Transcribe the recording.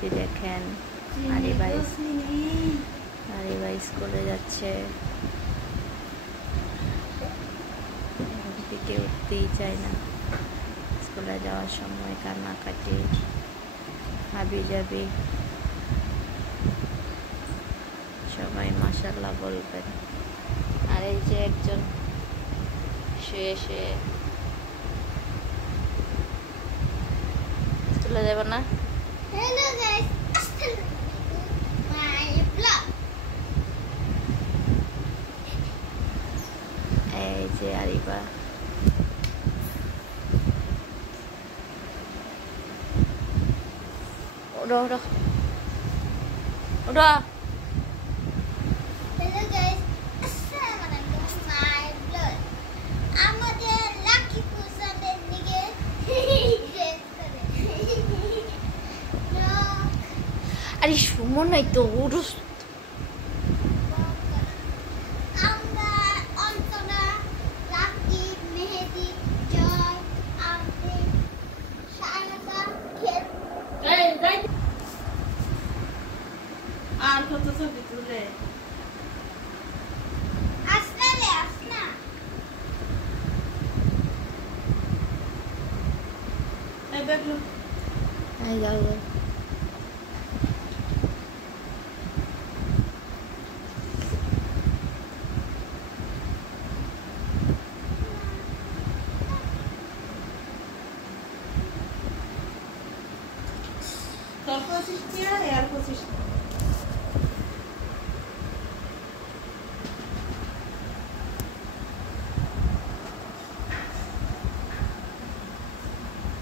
যে দেখেন আরে ভাই স্কুলে যাচ্ছে, থেকে উঠতেই চায় না। স্কুলে যাওয়ার সময় কান্নাকাটি, হাবি যাবি। সবাই মাশাআল্লাহ বলবেন। আর এই যে একজন শুয়ে শুয়ে স্কুলে যাব না। Hello guys, my vlog. এই যে আরিবা ওড়ো ওড়ো ওড়ো। Hello guys, Assalamualaikum my vlog. আমাদের লাকি কুসানের দিকে আরে সুমন নাই তো ওড়ো। আমরা অন্তরা, লাকি, মেহেদি, জয়, আফরিন, শায়না, খেল আর কত ছবি তুলে আসলে আসনা এই দেখো এই যাও যাও। তোর 25 টিয়া আর 25